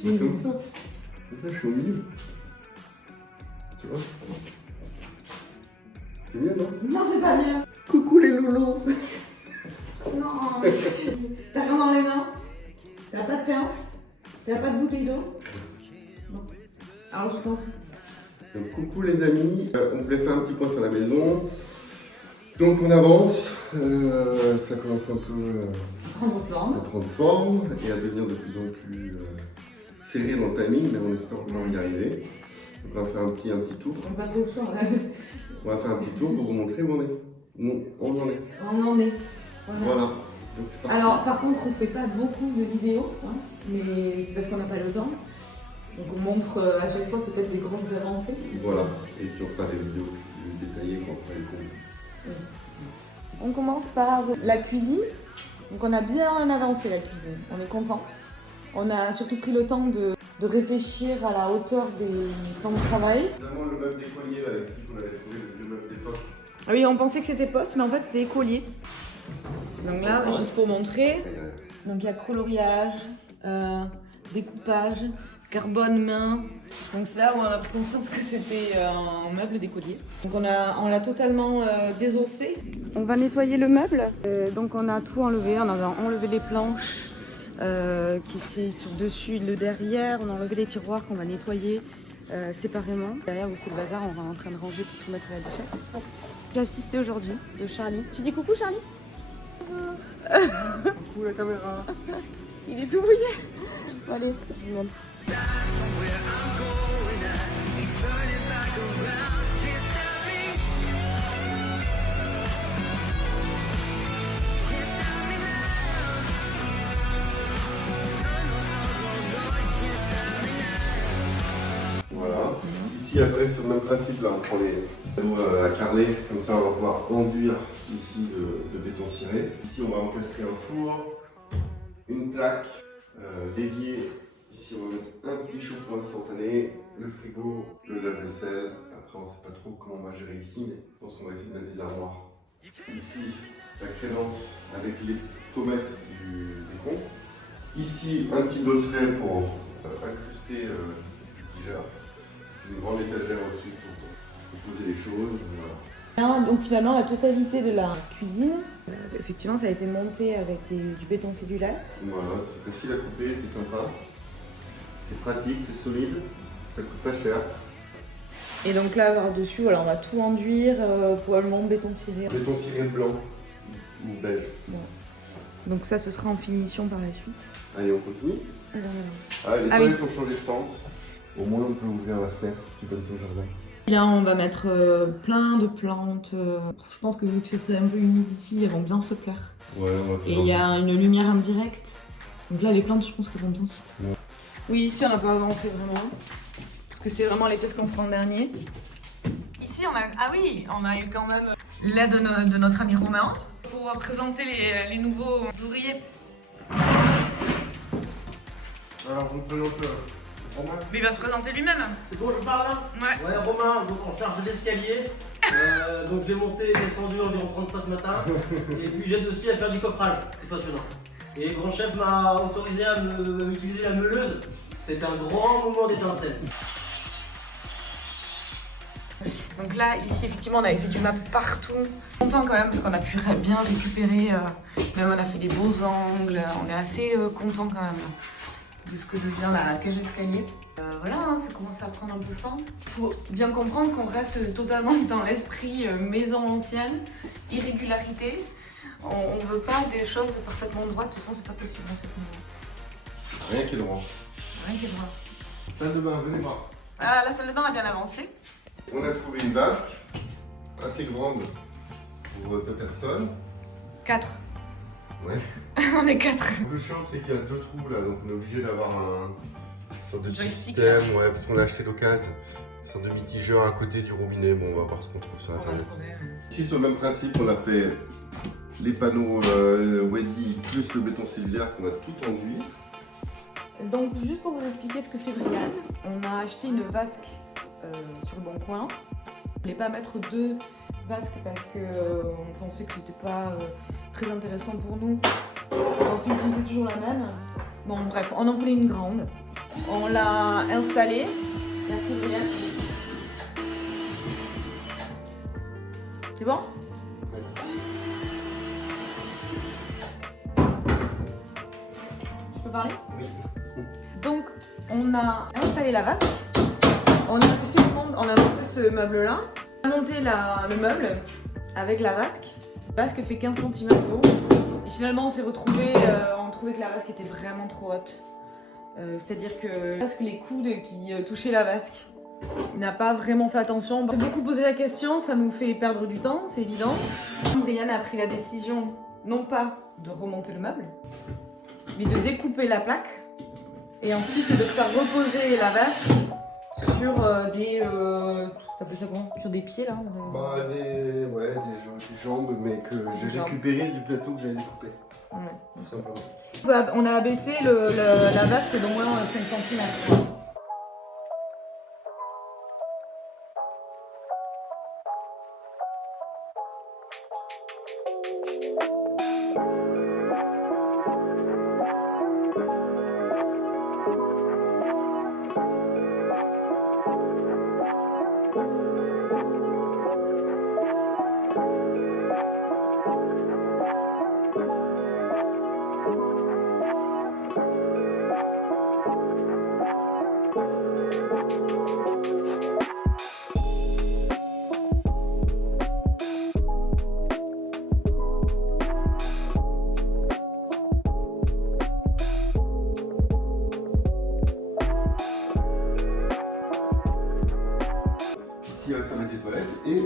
tu fais comme ça. Ça, je suis au milieu. Tu vois? C'est mieux, non? Non, c'est pas mieux. Coucou les loulous. Non. T'as rien dans les mains? T'as pas de pince? T'as pas de bouteille d'eau? Non. Alors je t'en prie. Donc, coucou les amis, on voulait faire un petit point sur la maison. Donc on avance, ça commence un peu Prendre à forme. prendre forme et à devenir de plus en plus serré dans le timing, mais on espère pouvoir y arriver. Donc on va faire un petit tour. On va pas trop le choix, là. On va faire un petit tour pour vous montrer où on est. Non, on en est. On en est. Voilà. Donc c'est parti. Alors par contre on fait pas beaucoup de vidéos, hein, mais c'est parce qu'on n'a pas le temps. Donc on montre à chaque fois peut-être des grandes avancées. Voilà. Et puis on fera des vidéos plus détaillées quand on fera les comptes. On commence par la cuisine. Donc on a bien avancé la cuisine, on est content. On a surtout pris le temps de réfléchir à la hauteur des plans de travail. Finalement le meuble d'écolier là, ici, qu'on avait trouvé le vieux meuble d'époque. Ah oui, on pensait que c'était poste, mais en fait c'était écolier. Donc là, juste pour montrer, donc il y a coloriage, découpage, carbone main. Donc c'est là où on a pris conscience que c'était un meuble d'écolier. Donc on l'a totalement désossé. On va nettoyer le meuble. Donc on a tout enlevé, on a enlevé les planches qui étaient sur le dessus et le derrière. On a enlevé les tiroirs qu'on va nettoyer séparément. Derrière où c'est le bazar, on est en train de ranger pour tout mettre à la déchet. J'ai assisté aujourd'hui de Charlie. Tu dis coucou Charlie? Coucou la caméra. Il est tout mouillé. Bon, allez, je vous montre. Voilà. Ici, après, sur le même principe, là, on prend les panneaux à carreler, comme ça, on va pouvoir enduire ici de béton ciré. Ici, on va encastrer un four, une plaque, l'évier. Ici, on va mettre un petit chauffe-eau instantané, le frigo, le lave-vaisselle. Après, on ne sait pas trop comment on va gérer ici, mais je pense qu'on va essayer de mettre des armoires. Ici, la crédence avec les tomates des cons. Ici, un petit dosseret pour incruster du tigeur. Une grande étagère au-dessus pour poser les choses. Voilà. Donc finalement la totalité de la cuisine, effectivement ça a été monté avec du béton cellulaire. Voilà, c'est facile à couper, c'est sympa. C'est pratique, c'est solide, ça coûte pas cher. Et donc là par-dessus, voilà, on va tout enduire, probablement béton ciré. Béton ciré blanc ou beige. Ouais. Donc ça ce sera en finition par la suite. Allez, on continue. Alors, on avance. Ah, les Ah toilettes ont changé de sens. Au moins on peut ouvrir la fenêtre qui donne son jardin. Là on va mettre plein de plantes. Je pense que vu que c'est un peu humide ici, elles vont bien se plaire. Ouais, on va faire. Et il y a une lumière indirecte. Donc là les plantes je pense qu'elles vont bien se plaire. Ouais. Oui, ici on n'a pas avancé vraiment. Parce que c'est vraiment les pièces qu'on fera en dernier. Ici on a... Ah oui, on a eu quand même l'aide de notre ami Romain pour présenter les nouveaux ouvriers. Alors je vous présente Romain. Mais il va se présenter lui-même. C'est bon, je parle là? Ouais. Romain, donc en charge de l'escalier. Donc je l'ai monté et descendu environ 30 fois ce matin. Et puis j'aide aussi à faire du coffrage, c'est passionnant. Et le grand chef m'a autorisé à utiliser la meuleuse. C'est un grand moment d'étincelle. Donc là, ici, effectivement, on avait fait du map partout. Content quand même parce qu'on a pu bien récupérer. Même on a fait des beaux angles. On est assez content quand même de ce que devient la cage d'escalier. Voilà, hein, ça commence à prendre un peu forme. Il faut bien comprendre qu'on reste totalement dans l'esprit maison ancienne, irrégularité. On veut pas des choses parfaitement droites. De toute façon, c'est pas possible dans cette maison. Rien qui est droit. Rien qui est droit. Salle de bain, venez voir. Voilà, la salle de bain a bien avancé. On a trouvé une vasque assez grande pour 2 personnes. 4. Ouais. On est 4. Le chiant, c'est qu'il y a 2 trous là, donc on est obligé d'avoir une sorte de Joystick, système, ouais, parce qu'on a acheté l'occasion. Une sorte de mitigeur à côté du robinet. Bon, on va voir ce qu'on trouve sur On va internet. trouver. Ici, sur le même principe, on a fait les panneaux Weddy plus le béton cellulaire qu'on a tout enduit. Donc juste pour vous expliquer ce que fait Brian, on a acheté une vasque sur le bon coin. On ne voulait pas mettre 2 vasques parce qu'on pensait que c'était pas très intéressant pour nous. Ensuite, c'est toujours la même. Bon bref, on en voulait une grande. On l'a installé. Merci Brian. C'est bon? Je peux parler? Oui. Donc, on a installé la vasque. On a monté ce meuble-là. On a monté le meuble avec la vasque. La vasque fait 15 cm de haut. Et finalement, on s'est retrouvé, on trouvait que la vasque était vraiment trop haute. C'est-à-dire que les coudes qui touchaient la vasque n'a pas vraiment fait attention. On s'est beaucoup posé la question, ça nous fait perdre du temps, c'est évident. Brian a pris la décision, non pas de remonter le meuble, mais de découper la plaque et ensuite de faire reposer la vasque sur t'appelles ça comment? Sur des pieds là? Bah des jambes, mais que j'ai récupéré du plateau que j'avais découpé. Ouais. Tout simplement. On a abaissé la vasque d'au moins 5 cm. Ici, ça va être les toilettes. Et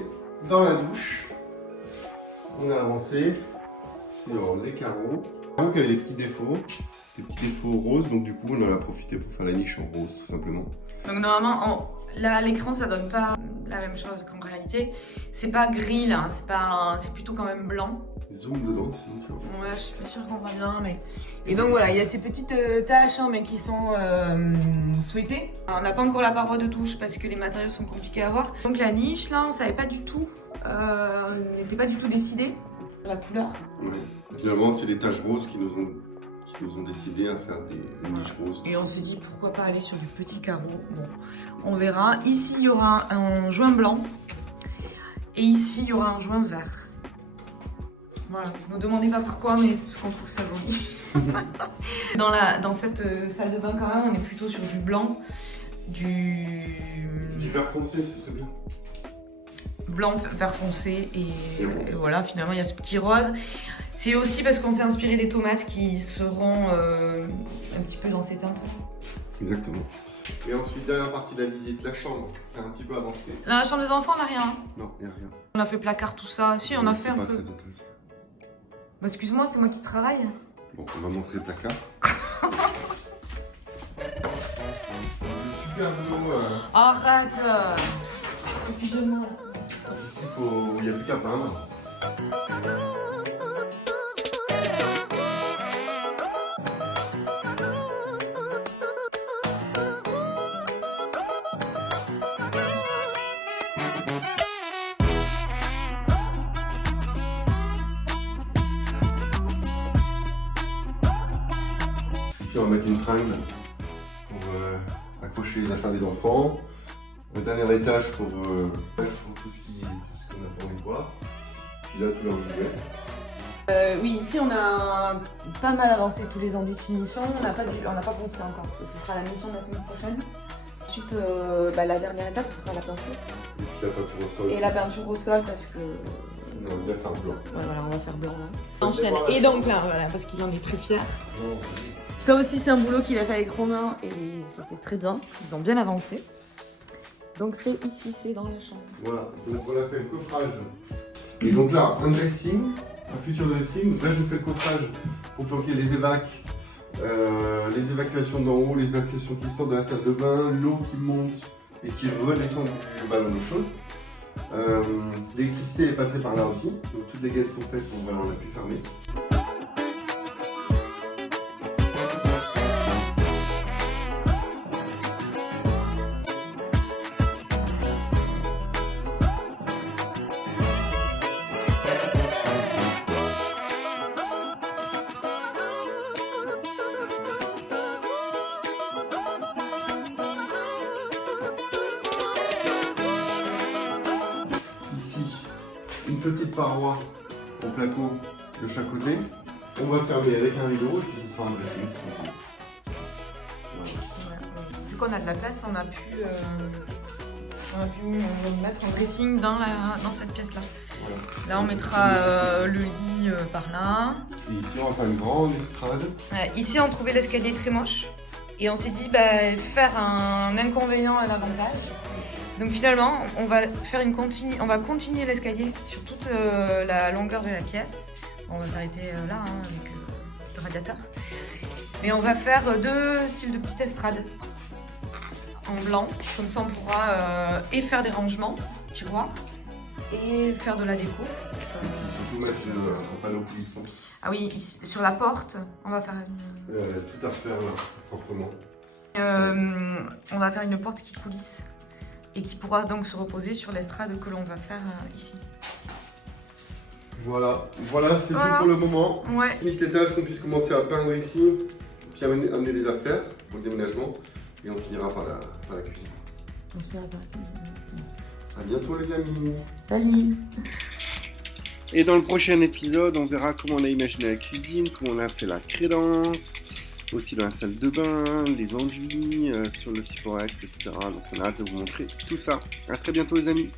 dans la douche, on a avancé sur les carreaux. Donc, il y avait des petits défauts roses. Donc, du coup, on en a profité pour faire la niche en rose, tout simplement. Donc normalement, là à l'écran ça donne pas la même chose qu'en réalité. C'est pas gris là, c'est plutôt quand même blanc. Zoom dedans, sinon tu vois. Ouais, je suis pas sûre qu'on voit bien, mais... Et donc voilà, il y a ces petites taches hein, mais qui sont souhaitées. On n'a pas encore la paroi de touche parce que les matériaux sont compliqués à avoir. Donc la niche là, on savait pas du tout, on n'était pas du tout décidé la couleur. Ouais. Finalement, c'est les taches roses qui nous ont décidé à faire des niches roses. Et on s'est dit pourquoi pas aller sur du petit carreau. Bon, on verra. Ici, il y aura un joint blanc. Et ici, il y aura un joint vert. Voilà. Ne me demandez pas pourquoi, mais c'est parce qu'on trouve ça joli. Dans cette salle de bain, quand même, on est plutôt sur du blanc. Du vert foncé, ce serait bien. Blanc, vert foncé. Et voilà, finalement, il y a ce petit rose. C'est aussi parce qu'on s'est inspiré des tomates qui seront un petit peu dans ces teintes. Exactement. Et ensuite, dernière partie de la visite, la chambre, qui a un petit peu avancé. Dans la chambre des enfants, on n'a rien. Non, il n'y a rien. On a fait placard, tout ça. Si, on a fait un peu. C'est pas très intéressant. Bah, excuse-moi, c'est moi qui travaille. Bon, on va montrer le placard. Super beau. Arrête. Excuse-moi. Ici, il n'y a plus qu'à peindre. Ici, on va mettre une tringle pour accrocher les affaires des enfants. Un dernier étage pour tout ce qu'on a pour les voir. Puis là, tout leur jouet. Oui, ici on a pas mal avancé tous les enduits de finition. On n'a pas pensé encore. Ce sera la mission de la semaine prochaine. Ensuite, la dernière étape, ce sera la peinture. Et puis la peinture au sol. Et la peinture au sol parce que... Non, on va faire blanc. Ouais, voilà, on va faire blanc là. Enchaîne. Et donc là, voilà, parce qu'il en est très fier. Ça aussi, c'est un boulot qu'il a fait avec Romain et c'était très bien. Ils ont bien avancé. Donc c'est ici, c'est dans la chambre. Voilà, donc on a fait le coffrage. Et donc là, un dressing, un futur dressing. Là, je vous fais le coffrage pour bloquer les évacuations d'en haut, les évacuations qui sortent de la salle de bain, l'eau qui monte et qui redescend du ballon d'eau chaude. L'électricité est passée par là aussi, donc toutes les galettes sont faites, donc voilà, on a pu fermer. petite paroi au placo de chaque côté. On va fermer avec un rideau et puis ce sera un dressing tout simplement. Voilà. Vu qu'on a de la place, on a pu mettre un dressing dans cette pièce-là. Voilà. Là, on mettra le lit par là. Et ici, on va faire une grande estrade. Ici, on trouvait l'escalier très moche. Et on s'est dit, faire un inconvénient et l'avantage. Donc finalement, on va continuer l'escalier sur toute la longueur de la pièce. On va s'arrêter là avec le radiateur. Mais on va faire 2 styles de petites estrades en blanc. Comme ça, on pourra et faire des rangements, tiroirs, et faire de la déco. Surtout mettre un panneau coulissant. Ah oui, ici, sur la porte, on va faire Tout à refaire là, proprement. on va faire une porte qui coulisse et qui pourra donc se reposer sur l'estrade que l'on va faire ici. Voilà, c'est Voilà. tout pour le moment. Ouais. Finisse l'étage, qu'on puisse commencer à peindre ici, puis amener les affaires pour le déménagement, et on finira par la cuisine. On se dira par la cuisine. À bientôt les amis. Salut. Et dans le prochain épisode, on verra comment on a imaginé la cuisine, comment on a fait la crédence, aussi dans la salle de bain, les enduits sur le Syporex, etc. Donc on a hâte de vous montrer tout ça. À très bientôt les amis.